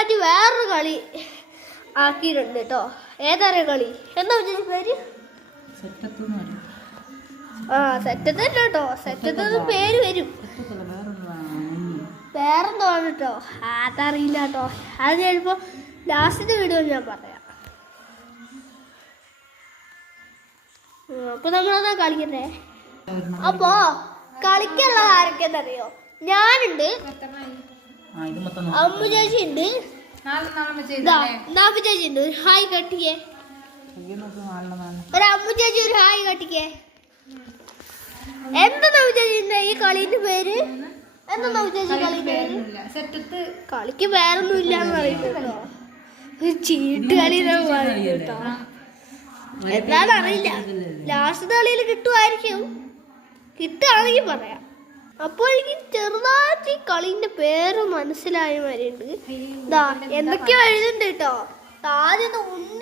മാറ്റി വേറൊരു കളി ആക്കിയിട്ടുണ്ട് കേട്ടോ. ഏതാറിയ കളി? എന്താ ചേച്ചി പേര്? ആ സെറ്റത്ത് തന്നെ കേട്ടോ. സെറ്റത്ത് പേര് വരും, വേറെന്തോണ് കേട്ടോ, അതറിയില്ല കേട്ടോ. അത് ചിലപ്പോ ലാസ്റ്റത്തെ വീഡിയോ ഞാൻ പറയാം. അപ്പൊ നമ്മളതാ കളിക്കണ്ടേ. അപ്പോ കളിക്കുള്ള ആരൊക്കെയെന്നറിയോ? ഞാനുണ്ട്, അമ്മു ചേച്ചി ഉണ്ട്, നാമു ചേച്ചി ഉണ്ട്. ഒരു ഹായ് കട്ടിക്കേ, ഒരു അമ്മു ചേച്ചി ഒരു ഹായ് കട്ടിക്കേ. എന്താ നാമു ചേച്ചിന്റെ ഈ കളിന്റെ പേര്? എന്താ നാമു ചേച്ചി കളിന്റെ പേര്? കളിക്ക് വേറൊന്നും ഇല്ലാന്ന് പറയുന്നുണ്ടോ? ചീട്ട് കളി കേട്ടോ. എന്താണെന്ന് അറിയില്ല, ലാസ്റ്റ് കളിയിൽ കിട്ടുമായിരിക്കും. കിട്ടുകയാണെങ്കിൽ പറയാം. അപ്പോൾ എനിക്ക് ചെറുതായിട്ട് ഈ കളിന്റെ പേര് മനസ്സിലായ മാതിരിയുണ്ട്. എന്തൊക്കെയോ എഴുതുന്നുണ്ട് കേട്ടോ. ആദ്യം